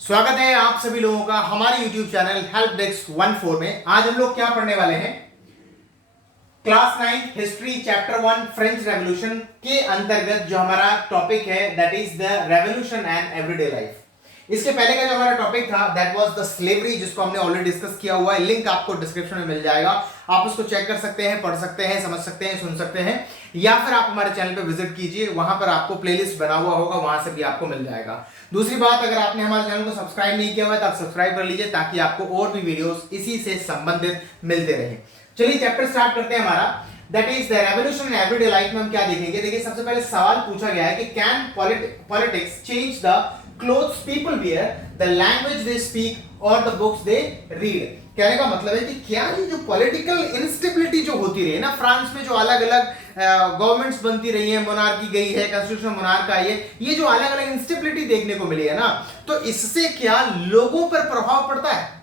स्वागत है आप सभी लोगों का हमारे YouTube चैनल हेल्प डेस्क 14 में। आज हम लोग क्या पढ़ने वाले हैं? Class 9 history chapter 1 French revolution के अंतर्गत जो हमारा टॉपिक है that is the revolution and everyday life. इसके पहले का जो हमारा टॉपिक था दैट वाज द स्लेवरी, जिसको हमने ऑलरेडी डिस्कस किया हुआ है। लिंक आपको डिस्क्रिप्शन में मिल जाएगा, आप उसको चेक कर सकते हैं, पढ़ सकते हैं, समझ सकते हैं, सुन सकते हैं, या फिर आप हमारे चैनल पे विजिट कीजिए, वहां पर आपको प्लेलिस्ट बना हुआ होगा, वहां से भी आपको मिल जाएगा। दूसरी बात, अगर आपने हमारे चैनल को सब्सक्राइब नहीं किया हुआ है तो आप सब्सक्राइब कर लीजिए ताकि आपको और भी वीडियोस इसी से संबंधित मिलते रहे। चलिए चैप्टर स्टार्ट करते हैं हमारा, that is the revolution in everyday life में हम क्या देखेंगे। देखिए सबसे पहले सवाल पूछा गया है कि can politics change the clothes people wear, the language they speak और द बुक्स दे रीड। कहने का मतलब है कि क्या ये जो पॉलिटिकल इंस्टेबिलिटी जो होती रही है ना फ्रांस में, जो अलग अलग गवर्नमेंट्स बनती रही है, मोनार्की गई है, कॉन्स्टिट्यूशन मोनार्क आई है, ये जो अलग अलग इंस्टेबिलिटी देखने को मिली है ना, तो इससे क्या लोगों पर प्रभाव पड़ता है?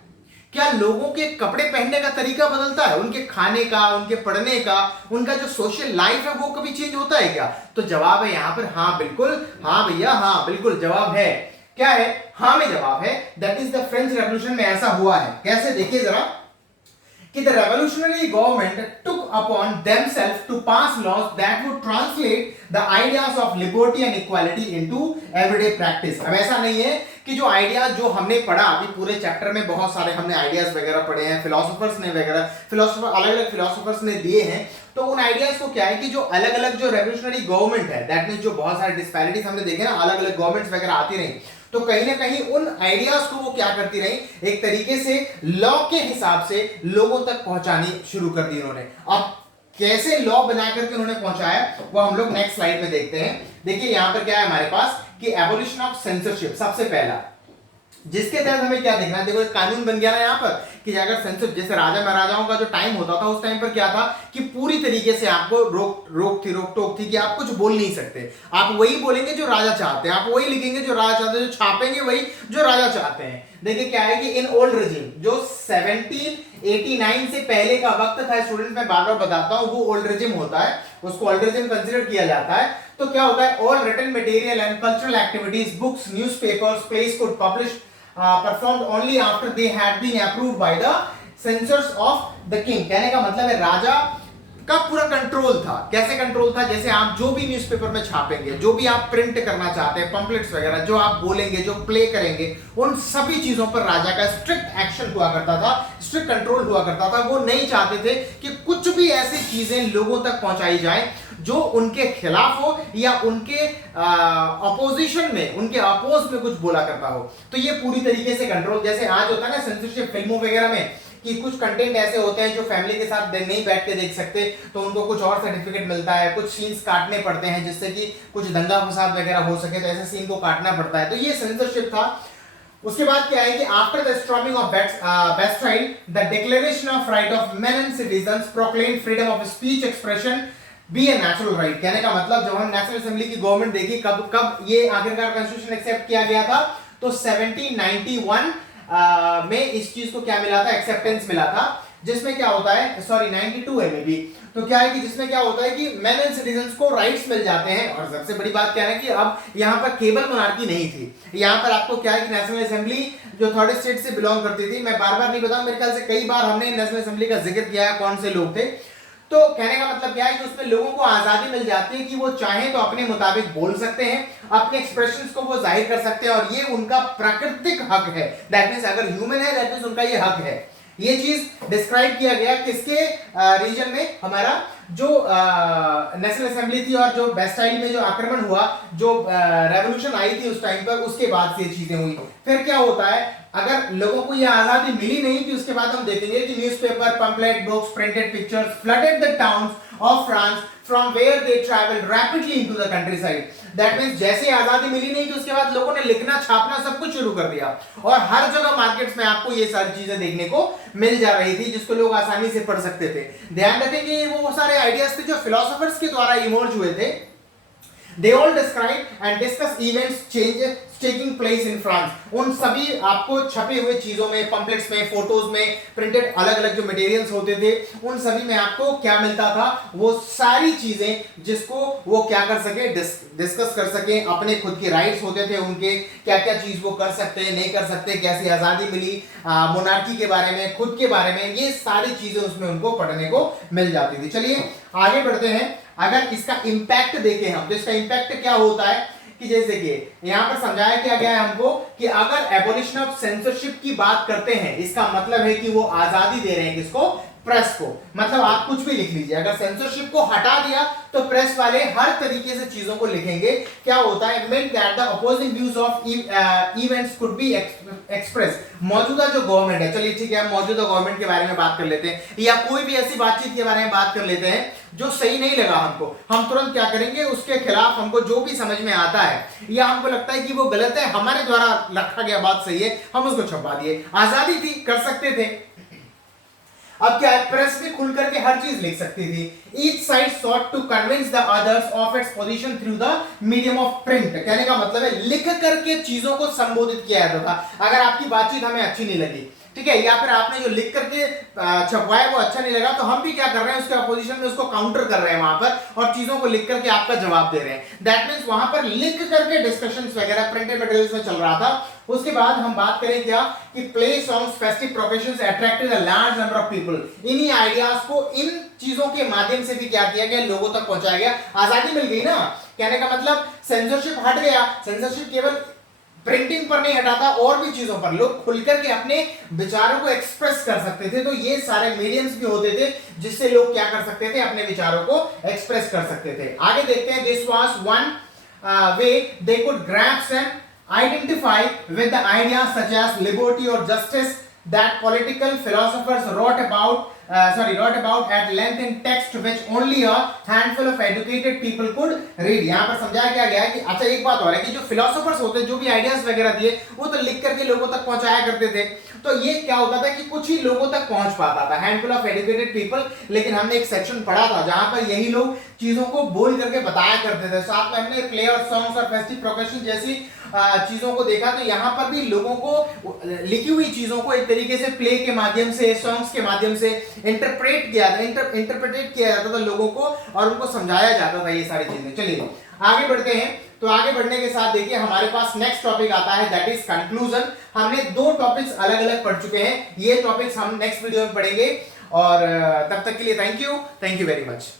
क्या लोगों के कपड़े पहनने का तरीका बदलता है? उनके खाने का, उनके पढ़ने का, उनका जो सोशल लाइफ है वो कभी चेंज होता है क्या? तो जवाब है यहां पर हाँ बिल्कुल, हाँ भैया हाँ बिल्कुल, जवाब है। क्या है? हाँ में जवाब है। That is the French revolution में ऐसा हुआ है। कैसे? देखिए जरा कि the revolutionary government took upon themselves to pass laws that would translate the ideas of liberty and equality into everyday practice। अब ऐसा नहीं है कि जो आइडिया जो हमने पढ़ा अभी पूरे चैप्टर में, बहुत सारे हमने आइडियाज वगैरह पढ़े हैं, फिलोसोफर्स ने वगैरह अलग अलग फिलोसोफर्स ने दिए हैं, तो उन आइडियाज को क्या है कि जो अलग अलग जो रेवोल्यूशनरी गवर्नमेंट है, दैट मींस जो बहुत सारे डिस्पैरिटीज हमने देखे ना, अलग अलग गवर्नमेंट्स वगैरह आती रही, तो कहीं ना कहीं उन आइडियाज को वो क्या करती रही, एक तरीके से लॉ के हिसाब से लोगों तक पहुंचानी शुरू कर दी उन्होंने। अब कैसे लॉ बना करके उन्होंने पहुंचाया वो हम लोग नेक्स्ट स्लाइड में देखते हैं। देखिए यहां पर क्या है हमारे पास कि एबोलिशन ऑफ सेंसरशिप सबसे पहला, जिसके तहत हमें क्या देखना है। देखो एक कानून बन गया ना यहाँ पर कि अगर सेंसर, जैसे राजा महाराजाओं का जो टाइम होता था उस टाइम पर क्या था कि पूरी तरीके से आपको रोक टोक थी कि आप कुछ बोल नहीं सकते, आप वही बोलेंगे जो राजा चाहते हैं, आप वही लिखेंगे जो राजा चाहते हैं, जो छापेंगे वही जो राजा चाहते हैं। देखिए क्या है कि इन ओल्ड रेजिम जो 1789 से पहले का वक्त था, स्टूडेंट मैं बार बार बताता हूं, वो ओल्ड रेजिम होता है, उसको ओल्ड रेजिम कंसीडर किया जाता है। तो क्या होता है, all written material and cultural activities, books, newspapers, plays could publish performed only after they had been approved by the censors of the king। कहने का मतलब है राजा का पूरा कंट्रोल था। कैसे कंट्रोल था? जैसे आप जो भी न्यूज़पेपर में छापेंगे, जो भी आप प्रिंट करना चाहते हैं, पंपलेट्स वगैरह, जो आप बोलेंगे, जो प्ले करेंगे, उन सभी चीजों पर राजा का स्ट्रिक्ट एक्शन हुआ करता था, स्ट्रिक्ट कंट्रोल हुआ करता था। वो नहीं चाहते थे कि कुछ भी ऐसी चीजें लोगों तक पहुंचाई जाए जो उनके खिलाफ हो या उनके अपोजिशन में, उनके अपोज में कुछ बोला करता हो। तो ये पूरी तरीके से कंट्रोल, जैसे आज होता है ना सेंसरशिप फिल्मों वगैरह में कि कुछ कंटेंट ऐसे होते हैं जो फैमिली के साथ नहीं बैठ के देख सकते, तो उनको कुछ और सर्टिफिकेट मिलता है, कुछ सीन्स काटने पड़ते हैं जिससे कि कुछ दंगा फसाद वगैरह हो सके, तो ऐसे सीन को काटना पड़ता है। तो ये सेंसरशिप था। उसके बाद क्या है कि after the storming of Bastille, the declaration of right of men and citizens proclaim freedom of speech expression be a natural right. कहने का मतलब जब हम नेशनल असेंबली की गवर्नमेंट देखी, कब ये आखिरकार कॉन्स्टिट्यूशन एक्सेप्ट किया गया था, तो 1791 में इस चीज को क्या मिला था, एक्सेप्टेंस मिला था, जिसमें क्या होता है, सॉरी 92 है मे बी, तो क्या है कि जिसमें क्या होता है कि मेन एंड सिटीजंस को राइट्स मिल जाते हैं। और सबसे बड़ी बात क्या है कि अब यहाँ पर केवल मोनार्की नहीं थी, यहाँ पर आपको क्या है कि नेशनल असेंबली जो थर्ड स्टेट से बिलोंग करती थी, मैं बार बार नहीं बताऊं, मेरे ख्याल से कई बार हमने नेशनल असेंबली का जिक्र किया है कौन से लोग थे। तो कहने का मतलब क्या है कि उसमें लोगों को आजादी मिल जाती है कि वो चाहें तो अपने मुताबिक बोल सकते हैं, अपने एक्सप्रेशंस को वो जाहिर कर सकते हैं, और ये उनका प्राकृतिक हक है। दैट मींस अगर ह्यूमन है दैट मींस उनका ये हक है। ये चीज डिस्क्राइब किया गया किसके रीजन में, हमारा जो नेशनल असेंबली थी और जो बेस्टाइल में जो आक्रमण हुआ, जो रेवोल्यूशन आई थी उस टाइम पर, उसके बाद से ये चीजें हुई। फिर क्या होता है, अगर लोगों को यह आजादी मिली नहीं थी, उसके बाद हम देखेंगे कि newspaper, pamphlet, books, printed pictures flooded the towns of France from where they travelled rapidly into the countryside. That means जैसे आजादी मिली नहीं थी उसके बाद लोगों ने लिखना, छापना सब कुछ शुरू कर दिया, और हर जगह मार्केट्स में आपको ये सारी चीजें देखने को मिल जा रही थी जिसको लोग आसानी से पढ़ सकते थे। ध्यान रखेंगे वो सारे आइडियाज थे जो फिलोसोफर्स के द्वारा इमर्ज हुए थे, they all describe and discuss events changes taking place in France. उन सभी आपको छपे हुए चीजों में, पंपलेट्स में, फोटोज में, प्रिंटेड अलग अलग जो मटेरियल्स होते थे उन सभी में आपको क्या मिलता था, वो सारी चीजें जिसको वो क्या कर सके, डिस्कस कर सके, अपने खुद के राइट्स होते थे उनके, क्या क्या चीज वो कर सकते हैं, नहीं कर सकते, कैसी आजादी मिली, मोनार्की के बारे में, खुद के बारे में, ये सारी चीजें उसमें उनको पढ़ने को मिल जाती थी। चलिए आगे बढ़ते हैं। अगर इसका इंपैक्ट देखें हम, तो इसका इंपैक्ट क्या होता है कि जैसे कि यहां पर समझाया क्या गया है हमको कि अगर एबोलिशन ऑफ सेंसरशिप की बात करते हैं, इसका मतलब है कि वो आजादी दे रहे हैं किसको, प्रेस को। मतलब आप कुछ भी लिख लीजिए, अगर सेंसरशिप को हटा दिया तो प्रेस वाले हर तरीके से चीजों को लिखेंगे। क्या होता है, meant that the opposing views of events could be express. मौजूदा जो गवर्नमेंट है, चलिए ठीक है, हम मौजूदा गवर्नमेंट के बारे में बात कर लेते हैं, या कोई भी ऐसी बातचीत के बारे में बात कर लेते हैं जो सही नहीं लगा हमको, हम तुरंत क्या करेंगे, उसके खिलाफ हमको जो भी समझ में आता है या हमको लगता है कि वो गलत है, हमारे द्वारा रखा गया बात सही है, हम उसको छपवा दिए। आजादी थी, कर सकते थे। अब क्या है, प्रेस भी खुल करके हर चीज लिख सकती थी। Each side sought to convince the others of its position through the medium of print। कहने का मतलब है लिख करके चीजों को संबोधित किया जाता था। अगर आपकी बातचीत हमें अच्छी नहीं लगी, ठीक है, या फिर आपने जो लिख करके छपवाया वो अच्छा नहीं लगा, तो हम भी क्या कर रहे हैं, उसके अपोजिशन में उसको काउंटर कर रहे हैं वहां पर, और चीजों को लिख करके आपका जवाब दे रहे हैं। दैट मींस वहां पर लिख करके डिस्कशंस वगैरह प्रिंटेड मटेरियल्स में चल रहा था। उसके बाद हम बात करें क्या कि play songs festive professions attracted a large number of people. इन्हीं आइडियाज को इन चीजों के माध्यम से भी क्या किया गया, लोगों तक पहुंचाया गया। आजादी मिल गई ना, कहने का मतलब सेंसरशिप हट गया। सेंसरशिप केवल प्रिंटिंग पर नहीं हटा था, और भी चीजों पर लोग खुलकर के अपने विचारों को एक्सप्रेस कर सकते थे। तो ये सारे मीडियम्स भी होते थे जिससे लोग क्या कर सकते थे, अपने विचारों को एक्सप्रेस कर सकते थे। आगे देखते हैं, this was one way they could grasp and identify with the ideas such as liberty or justice that political philosophers wrote about at length in text which only a handful of educated people could read। यहाँ पर समझाया क्या गया है कि अच्छा एक बात और है कि जो फिलोसोफर्स होते हैं, जो भी आइडियाज वगैरह दिए वो तो लिख करके लोगों तक पहुंचाया करते थे। तो ये क्या होता था कि कुछ ही लोगों तक पहुंच पाता था, हैंडफुल ऑफ एजुकेटेड पीपल। लेकिन हमने एक सेक्शन पढ़ा था जहां पर यही लोग चीजों को बोल करके बताया करते थे। साथ में हमने प्ले और सॉन्ग्स और फेस्टिव प्रोफेशन जैसी चीजों को देखा। तो यहाँ पर भी लोगों को लिखी हुई चीजों को एक तरीके से प्ले के माध्यम से, सॉन्ग्स के माध्यम से इंटरप्रेट किया जाता था लोगों को, और उनको समझाया जाता था ये सारी चीजें। चलिए आगे बढ़ते हैं। तो आगे बढ़ने के साथ देखिए हमारे पास नेक्स्ट टॉपिक आता है, दैट इज कंक्लूजन। हमने दो टॉपिक्स अलग अलग पढ़ चुके हैं, ये टॉपिक्स हम नेक्स्ट वीडियो में पढ़ेंगे। और तब तक के लिए थैंक यू वेरी मच।